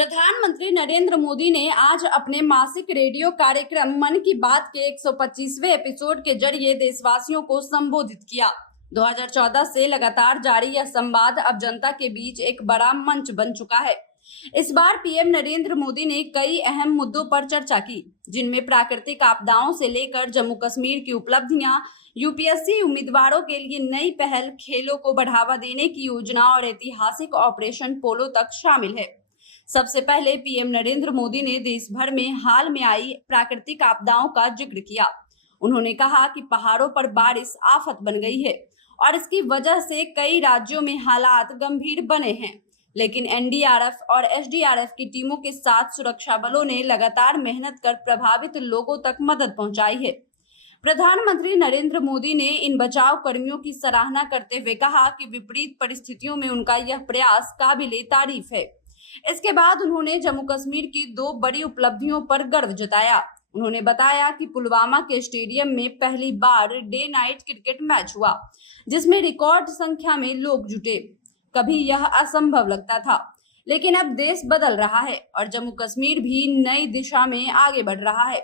प्रधानमंत्री नरेंद्र मोदी ने आज अपने मासिक रेडियो कार्यक्रम मन की बात के 125वें एपिसोड के जरिए देशवासियों को संबोधित किया। 2014 से लगातार जारी यह संवाद अब जनता के बीच एक बड़ा मंच बन चुका है। इस बार पीएम नरेंद्र मोदी ने कई अहम मुद्दों पर चर्चा की, जिनमें प्राकृतिक आपदाओं से लेकर जम्मू कश्मीर की उपलब्धियां, यूपीएससी उम्मीदवारों के लिए नई पहल, खेलों को बढ़ावा देने की योजना और ऐतिहासिक ऑपरेशन पोलो तक शामिल है। सबसे पहले पीएम नरेंद्र मोदी ने देश भर में हाल में आई प्राकृतिक आपदाओं का जिक्र किया। उन्होंने कहा कि पहाड़ों पर बारिश आफत बन गई है और इसकी वजह से कई राज्यों में हालात गंभीर बने हैं, लेकिन एनडीआरएफ और एसडीआरएफ की टीमों के साथ सुरक्षा बलों ने लगातार मेहनत कर प्रभावित लोगों तक मदद पहुंचाई है। प्रधानमंत्री नरेंद्र मोदी ने इन बचाव कर्मियों की सराहना करते हुए कहा कि विपरीत परिस्थितियों में उनका यह प्रयास काबिले तारीफ है। इसके बाद उन्होंने जम्मू कश्मीर की 2 बड़ी उपलब्धियों पर गर्व जताया। उन्होंने बताया कि पुलवामा के स्टेडियम में पहली बार डे नाइट क्रिकेट मैच हुआ, जिसमें रिकॉर्ड संख्या में लोग जुटे। कभी यह असंभव लगता था, लेकिन अब देश बदल रहा है और जम्मू कश्मीर भी नई दिशा में आगे बढ़ रहा है।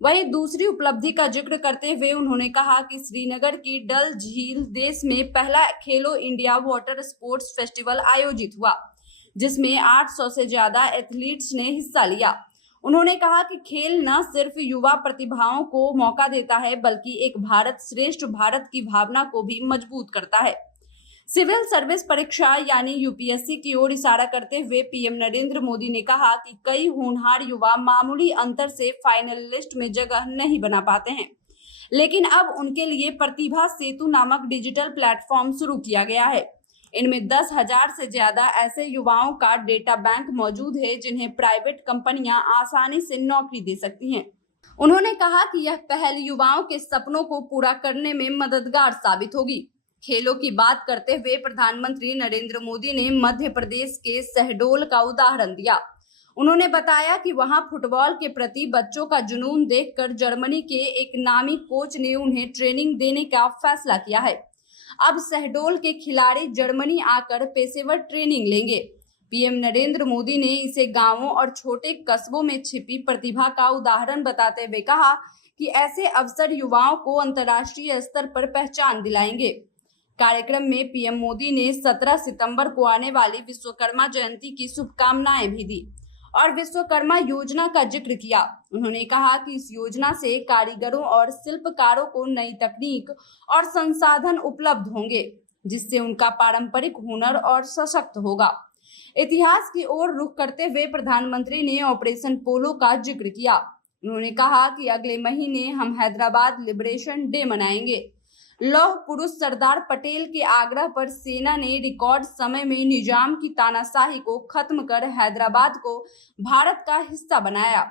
वहीं दूसरी उपलब्धि का जिक्र करते हुए उन्होंने कहा कि श्रीनगर की डल झील देश में पहला खेलो इंडिया वाटर स्पोर्ट्स फेस्टिवल आयोजित हुआ, जिसमें 800 से ज्यादा एथलीट्स ने हिस्सा लिया। उन्होंने कहा कि खेल न सिर्फ युवा प्रतिभाओं को मौका देता है, बल्कि एक भारत श्रेष्ठ भारत की भावना को भी मजबूत करता है। सिविल सर्विस परीक्षा यानी यूपीएससी की ओर इशारा करते हुए पीएम नरेंद्र मोदी ने कहा कि कई होनहार युवा मामूली अंतर से फाइनल लिस्ट में जगह नहीं बना पाते हैं, लेकिन अब उनके लिए प्रतिभा सेतु नामक डिजिटल प्लेटफॉर्म शुरू किया गया है। इनमें 10,000 से ज्यादा ऐसे युवाओं का डेटा बैंक मौजूद है, जिन्हें प्राइवेट कंपनियां आसानी से नौकरी दे सकती हैं। उन्होंने कहा कि यह पहल युवाओं के सपनों को पूरा करने में मददगार साबित होगी। खेलों की बात करते हुए प्रधानमंत्री नरेंद्र मोदी ने मध्य प्रदेश के शहडोल का उदाहरण दिया। उन्होंने बताया कि वहां फुटबॉल के प्रति बच्चों का जुनून देखकर जर्मनी के एक नामी कोच ने उन्हें ट्रेनिंग देने का फैसला किया है। अब शहडोल के खिलाड़ी जर्मनी आकर पेशेवर ट्रेनिंग लेंगे। पीएम नरेंद्र मोदी ने इसे गांवों और छोटे कस्बों में छिपी प्रतिभा का उदाहरण बताते हुए कहा कि ऐसे अवसर युवाओं को अंतर्राष्ट्रीय स्तर पर पहचान दिलाएंगे। कार्यक्रम में पीएम मोदी ने 17 सितंबर को आने वाली विश्वकर्मा जयंती की शुभकामनाएं भी दी और विश्वकर्मा योजना का जिक्र किया। उन्होंने कहा कि इस योजना से कारीगरों और शिल्पकारों को नई तकनीक और संसाधन उपलब्ध होंगे, जिससे उनका पारंपरिक हुनर और सशक्त होगा। इतिहास की ओर रुख करते हुए प्रधानमंत्री ने ऑपरेशन पोलो का जिक्र किया। उन्होंने कहा कि अगले महीने हम हैदराबाद लिबरेशन डे मनाएंगे। लौह पुरुष सरदार पटेल के आग्रह पर सेना ने रिकॉर्ड समय में निजाम की तानाशाही को खत्म कर हैदराबाद को भारत का हिस्सा बनाया।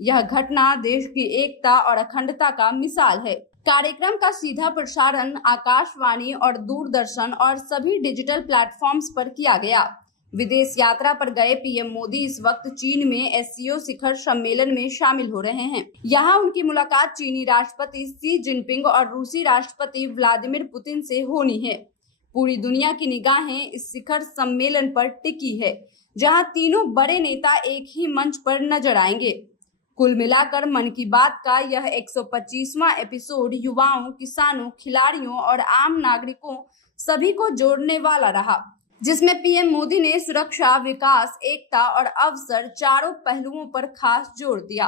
यह घटना देश की एकता और अखंडता का मिसाल है। कार्यक्रम का सीधा प्रसारण आकाशवाणी और दूरदर्शन और सभी डिजिटल प्लेटफॉर्म्स पर किया गया। विदेश यात्रा पर गए पीएम मोदी इस वक्त चीन में एससीओ शिखर सम्मेलन में शामिल हो रहे हैं। यहाँ उनकी मुलाकात चीनी राष्ट्रपति शी जिनपिंग और रूसी राष्ट्रपति व्लादिमीर पुतिन से होनी है। पूरी दुनिया की निगाहें इस शिखर सम्मेलन पर टिकी है, जहाँ तीनों बड़े नेता एक ही मंच पर नजर आएंगे। कुल मिलाकर मन की बात का यह 125वां एपिसोड युवाओं, किसानों, खिलाड़ियों और आम नागरिकों सभी को जोड़ने वाला रहा, जिसमें पीएम मोदी ने सुरक्षा, विकास, एकता और अवसर चारों पहलुओं पर खास जोर दिया।